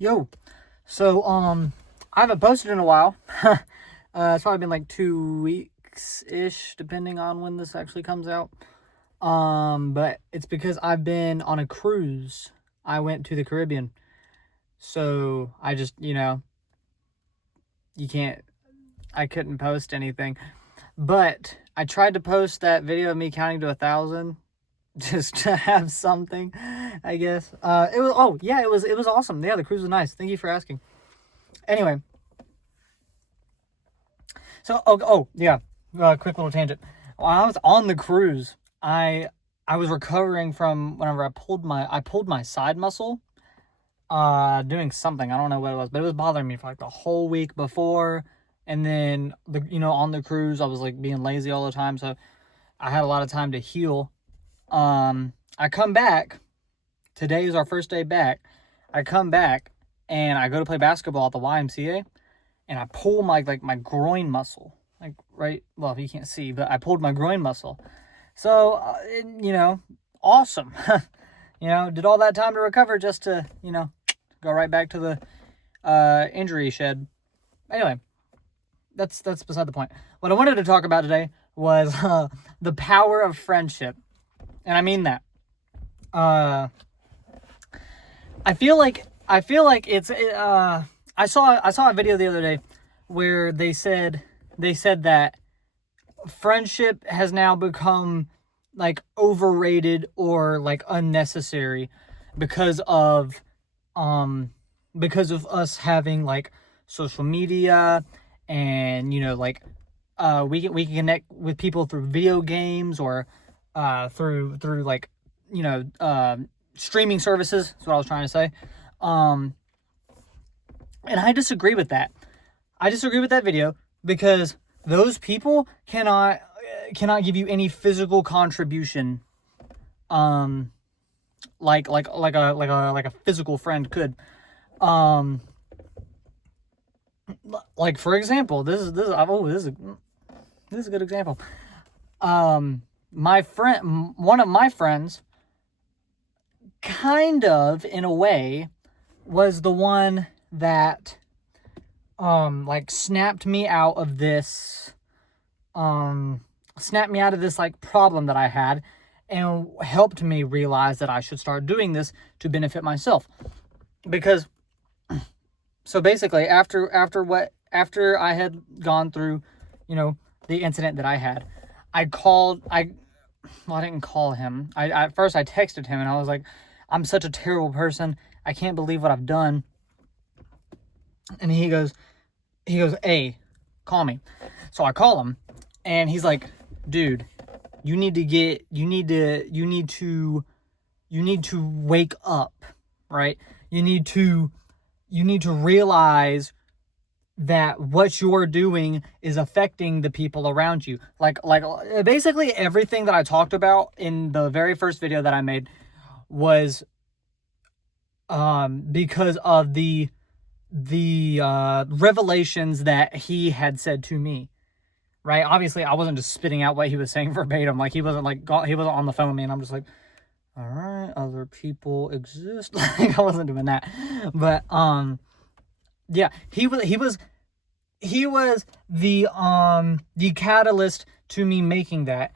Yo, so I haven't posted in a while. It's probably been like 2 weeks-ish, depending on when this actually comes out. But it's because I've been on a cruise. I went to the Caribbean. So I just, you can't, I couldn't post anything. But I tried to post that video of me counting to 1,000 just to have something, I guess. It was awesome. Yeah, the cruise was nice. Thank you for asking. Anyway, so yeah, quick little tangent. While I was on the cruise, I was recovering from whenever I pulled my side muscle, doing something. I don't know what it was, but it was bothering me for like the whole week before, and then on the cruise I was like being lazy all the time, so I had a lot of time to heal. I come back. Today is our first day back. I come back and I go to play basketball at the YMCA, and I pull my groin muscle, like right. Well, if you can't see, but I pulled my groin muscle. So awesome. Did all that time to recover just to go right back to the injury shed. Anyway, that's beside the point. What I wanted to talk about today was the power of friendship, and I mean that. I feel like it's I saw a video the other day where they said that friendship has now become like overrated or like unnecessary because of us having like social media, and we can connect with people through video games, or through like streaming services. That's what I was trying to say. And I disagree with that. I disagree with that video because those people cannot give you any physical contribution, like a physical friend could. Like for example, this is a good example. One of my friends, kind of in a way, was the one that snapped me out of this like problem that I had, and helped me realize that I should start doing this to benefit myself. Because so basically after I had gone through the incident that I had, I didn't call him. At first I texted him and I was like, I'm such a terrible person. I can't believe what I've done. And he goes, hey, call me. So I call him, and he's like, dude, you need to wake up, right? You need to realize that what you're doing is affecting the people around you. Like basically everything that I talked about in the very first video that I made was because of the revelations that he had said to me, right? Obviously I wasn't just spitting out what he was saying verbatim. Like he wasn't on the phone with me and I'm just like, all right, other people exist. Like I wasn't doing that. But yeah, he was the catalyst to me making that,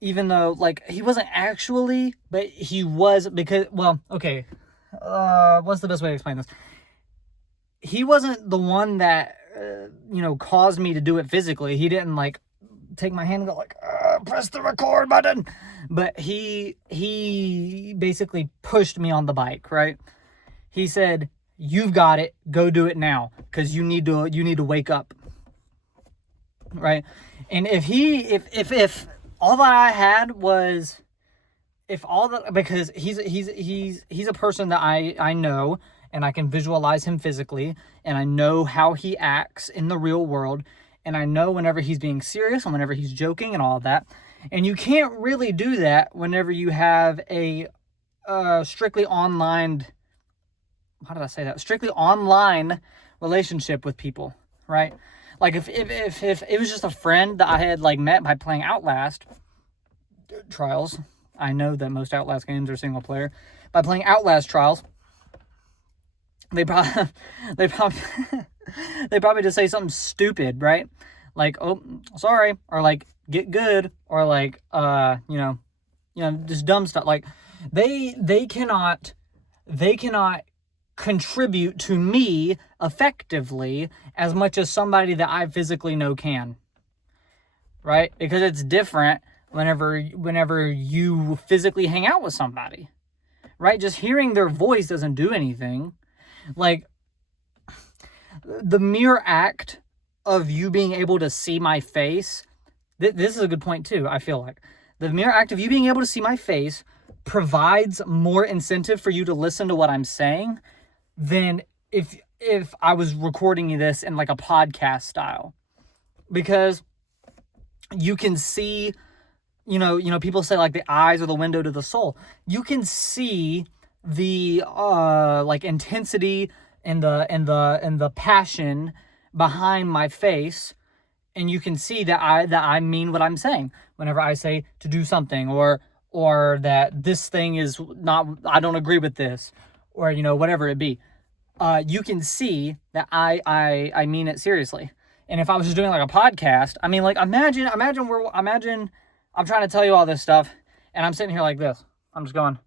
even though like he wasn't actually, but he was, because, well, okay, what's the best way to explain this? He wasn't the one that caused me to do it physically. He didn't like take my hand and go like, press the record button. But he basically pushed me on the bike, right? He said, you've got it, go do it now, because you need to wake up, right? And if all that I had was, because he's a person that I know, and I can visualize him physically, and I know how he acts in the real world, and I know whenever he's being serious and whenever he's joking and all of that. And you can't really do that whenever you have a strictly online relationship with people, right? Like if it was just a friend that I had like met by playing Outlast trials. I know that most Outlast games are single player. By playing Outlast trials, they probably they probably they probably just say something stupid, right? Like, oh, sorry, or like, get good, or like, just dumb stuff. Like, they cannot contribute to me effectively as much as somebody that I physically know can, right? Because it's different whenever you physically hang out with somebody, right? Just hearing their voice doesn't do anything. Like, the mere act of you being able to see my face, this is a good point too, I feel like. The mere act of you being able to see my face provides more incentive for you to listen to what I'm saying than if I was recording this in like a podcast style. Because you can see, people say like the eyes are the window to the soul. You can see the like intensity and the passion behind my face, and you can see that I mean what I'm saying whenever I say to do something, or that this thing is not, I don't agree with this, or whatever it be. You can see that I mean it seriously. And if I was just doing like a podcast, I mean, like, imagine I'm trying to tell you all this stuff, and I'm sitting here like this. I'm just going,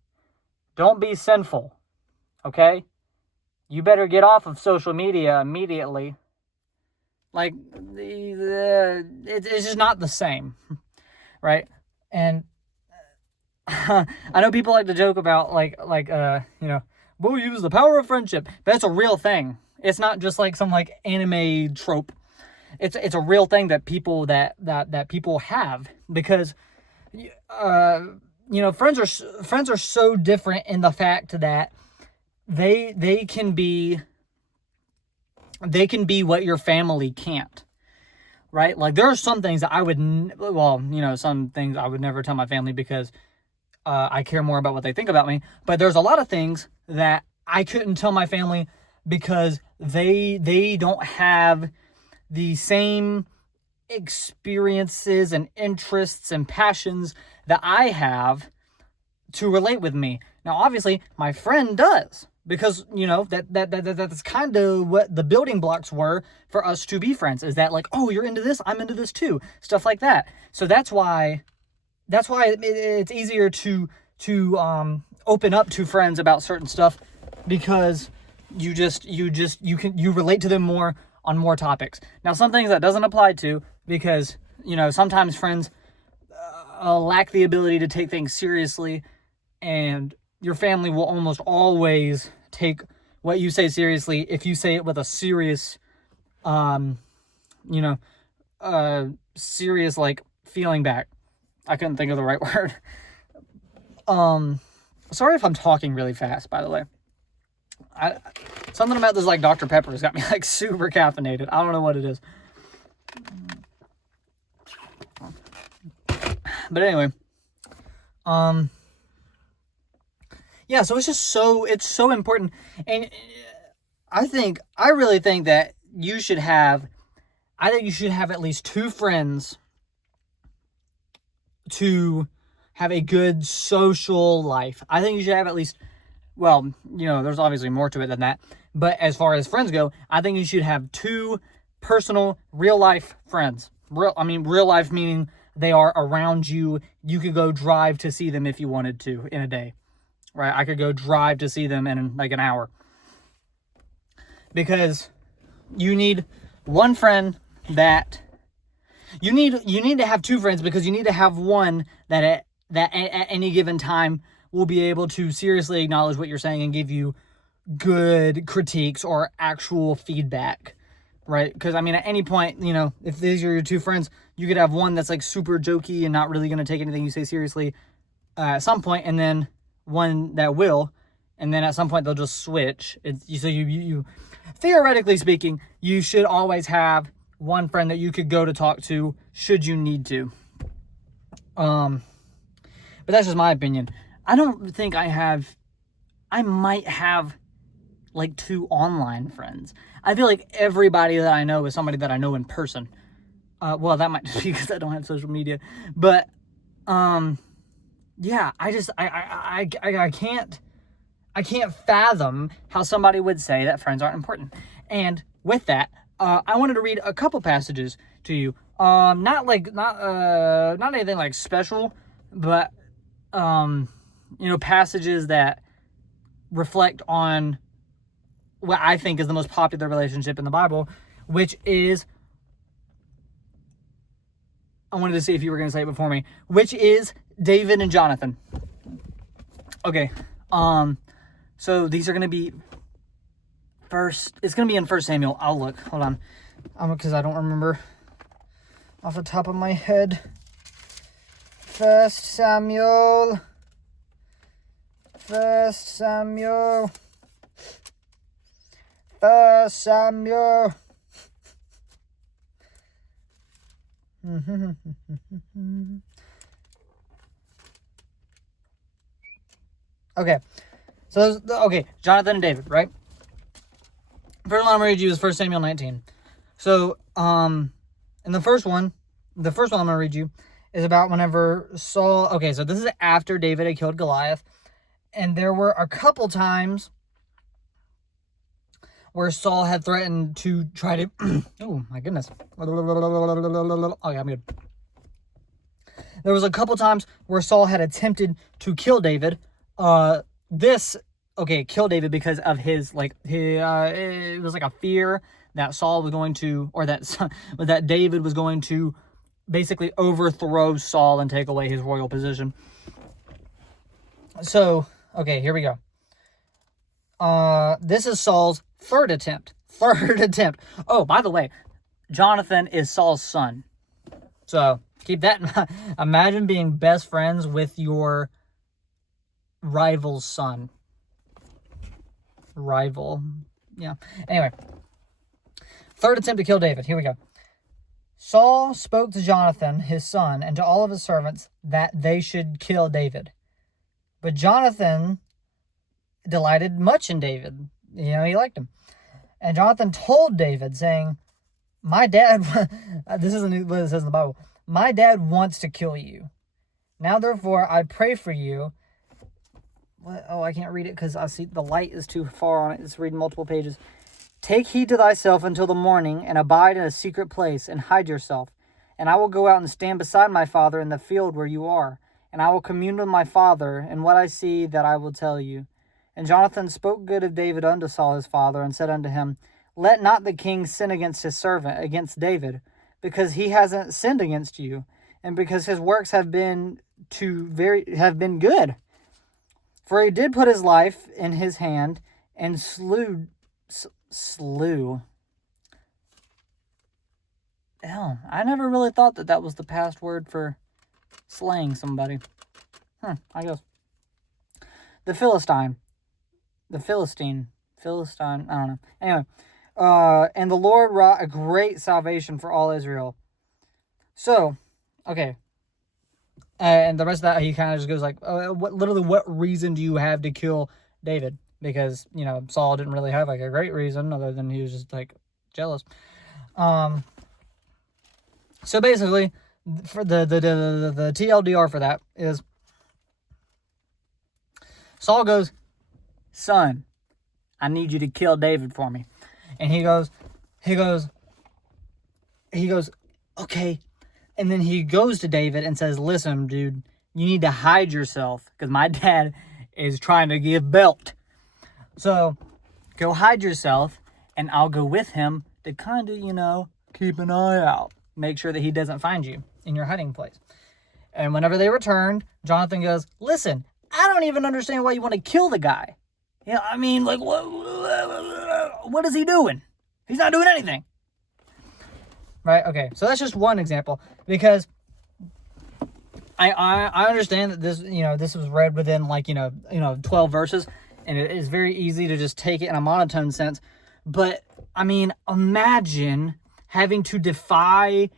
don't be sinful, okay? You better get off of social media immediately. Like, it's just not the same, right? And I know people like to joke about we'll use the power of friendship. But that's a real thing. It's not just like some like anime trope. It's a real thing that people that people have, because friends are so different in the fact that they can be what your family can't, right? Like, there are some things that I would some things I would never tell my family because I care more about what they think about me. But there's a lot of things that I couldn't tell my family because they don't have the same experiences and interests and passions that I have to relate with me. Now, obviously, my friend does, because that's kind of what the building blocks were for us to be friends. Is that like, oh, you're into this, I'm into this too, stuff like that. So that's why it's easier to open up to friends about certain stuff, because you relate to them more on more topics. Now, some things that doesn't apply to, because sometimes friends lack the ability to take things seriously, and your family will almost always take what you say seriously if you say it with a serious serious like feeling back. I couldn't think of the right word. Sorry if I'm talking really fast, by the way. Something about this like Dr. Pepper has got me like super caffeinated. I don't know what it is. But anyway, yeah, so it's so important. And I really think that you should have at least 2 friends to have a good social life. I think you should have at least, well, there's obviously more to it than that, but as far as friends go, I think you should have 2 personal, real life friends. Real life meaning they are around you. You could go drive to see them if you wanted to in a day, right? I could go drive to see them in like an hour, because you need one friend that you need to have 2 friends, because you need to have one that at any given time will be able to seriously acknowledge what you're saying and give you good critiques or actual feedback, right? Because at any point, if these are your 2 friends, you could have one that's like super jokey and not really going to take anything you say seriously at some point, and then one that will, and then at some point they'll just switch. So you theoretically speaking, you should always have one friend that you could go to talk to should you need to. But that's just my opinion. I don't think I might have like 2 online friends. I feel like everybody that I know is somebody that I know in person. Well, that might just be because I don't have social media, but yeah, I I can't fathom how somebody would say that friends aren't important. And with that, I wanted to read a couple passages to you. Not anything like special, but passages that reflect on what I think is the most popular relationship in the Bible, which is, I wanted to see if you were going to say it before me, which is David and Jonathan. Okay, so these are going to be it's going to be in 1 Samuel. I'll look, hold on, because I don't remember off the top of my head. 1 Samuel. Okay, so Jonathan and David, right? First one I'm going to read you is 1 Samuel 19. So, in the first one I'm going to read you is about whenever Saul, okay, so this is after David had killed Goliath, and there were a couple times where Saul had threatened to try to, oh my goodness, okay, I'm good. There was a couple times where Saul had attempted to kill David, kill David because of his, it was like a fear that Saul was going to, or that David was going to basically overthrow Saul and take away his royal position. So, okay, here we go. This is Saul's third attempt. Oh, by the way, Jonathan is Saul's son. So, keep that in mind. Imagine being best friends with your rival's son. Yeah. Anyway. Third attempt to kill David. Here we go. Saul spoke to Jonathan, his son, and to all of his servants that they should kill David. But Jonathan delighted much in David. He liked him. And Jonathan told David, saying, my dad, this isn't what it says in the Bible, my dad wants to kill you. Now, therefore, I pray for you. What? Oh, I can't read it because I see the light is too far on it. It's reading multiple pages. Take heed to thyself until the morning, and abide in a secret place, and hide yourself. And I will go out and stand beside my father in the field where you are. And I will commune with my father, and what I see that I will tell you. And Jonathan spoke good of David unto Saul his father, and said unto him, let not the king sin against his servant, against David, because he hasn't sinned against you, and because his works have been good. For he did put his life in his hand, and slew. Hell, I never really thought that was the past word for slaying somebody. I guess. The Philistine, I don't know. Anyway, and the Lord wrought a great salvation for all Israel. So, okay. And the rest of that, he kind of just goes like, what reason do you have to kill David? Because, Saul didn't really have, a great reason, other than he was just, jealous. So, basically, for the TLDR for that is, Saul goes, son, I need you to kill David for me. And he goes, okay. And then he goes to David and says, listen, dude, you need to hide yourself because my dad is trying to give belt. So, go hide yourself, and I'll go with him to kind of, keep an eye out. Make sure that he doesn't find you in your hiding place. And whenever they returned, Jonathan goes, listen, I don't even understand why you want to kill the guy. What is he doing? He's not doing anything. Right? Okay, so that's just one example. Because I understand that this was read within 12 verses. And it is very easy to just take it in a monotone sense. But, imagine having to defy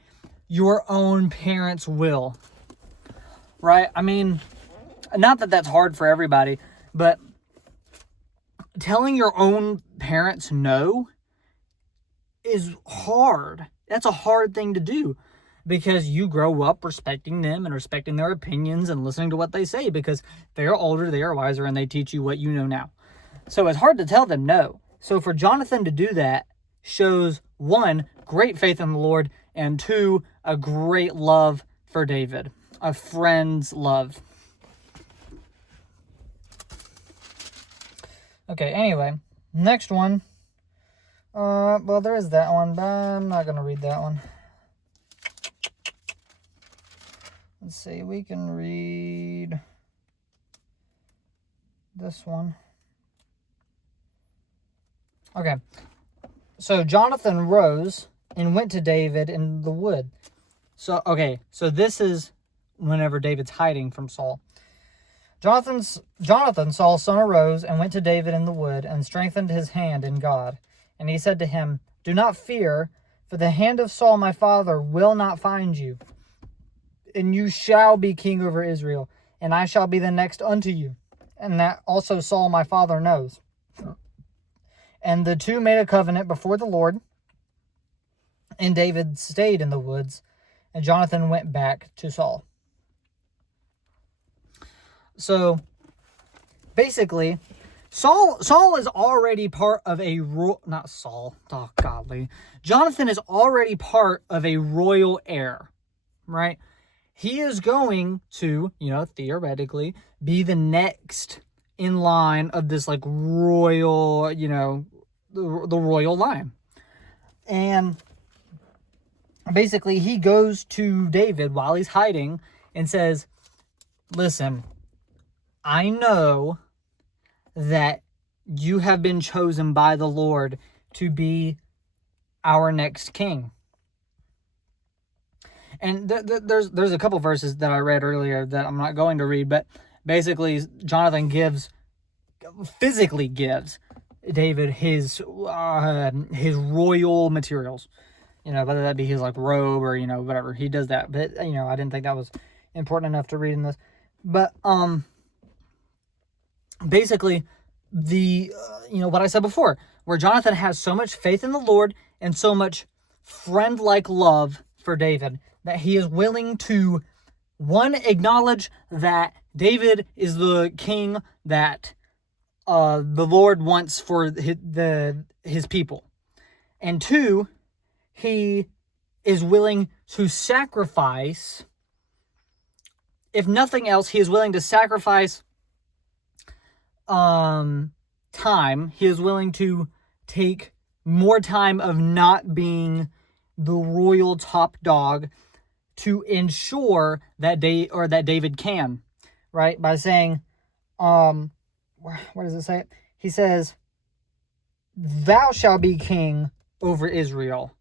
your own parents' will. Right? Not that that's hard for everybody. But telling your own parents no is hard. That's a hard thing to do. Because you grow up respecting them and respecting their opinions and listening to what they say because they are older, they are wiser, and they teach you what you know now. So it's hard to tell them no. So for Jonathan to do that shows, one, great faith in the Lord, and two, a great love for David, a friend's love. Okay, anyway, next one. Well, there is that one, but I'm not going to read that one. Let's see, we can read this one. Okay, so Jonathan rose and went to David in the wood. So this is whenever David's hiding from Saul. Jonathan, Saul's son, arose and went to David in the wood and strengthened his hand in God. And he said to him, "Do not fear, for the hand of Saul my father will not find you. And you shall be king over Israel, and I shall be the next unto you. And that also Saul my father knows." And the two made a covenant before the Lord. And David stayed in the woods, and Jonathan went back to Saul. So, basically, Saul is already part of a not Saul. Oh, godly. Jonathan is already part of a royal heir, right? He is going to, theoretically, be the next in line of this like royal, the royal line. And basically, he goes to David while he's hiding and says, "Listen, I know that you have been chosen by the Lord to be our next king." And there's a couple verses that I read earlier that I'm not going to read, but basically Jonathan physically gives David his royal materials, whether that be his like robe or whatever. He does that, but I didn't think that was important enough to read in this. But basically, the what I said before, where Jonathan has so much faith in the Lord and so much friend-like love for David that he is willing to, one, acknowledge that David is the king that the Lord wants for his people, and two, he is willing to sacrifice. If nothing else, he is willing to sacrifice time. He is willing to take more time of not being the royal top dog to ensure that David can, right? By saying, where does it say it? He says, "Thou shalt be king over Israel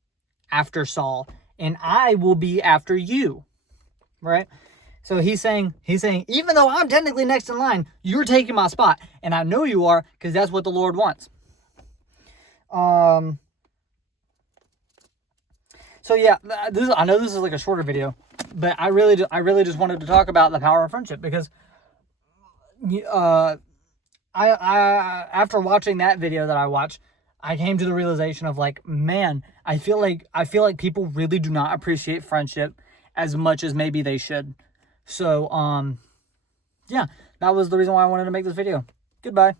after Saul, and I will be after you," right? So he's saying, even though I'm technically next in line, you're taking my spot. And I know you are, because that's what the Lord wants. So yeah, I know this is like a shorter video, but I really just wanted to talk about the power of friendship, because I after watching that video that I watched, I came to the realization of like, man, I feel like people really do not appreciate friendship as much as maybe they should. So, yeah, that was the reason why I wanted to make this video. Goodbye.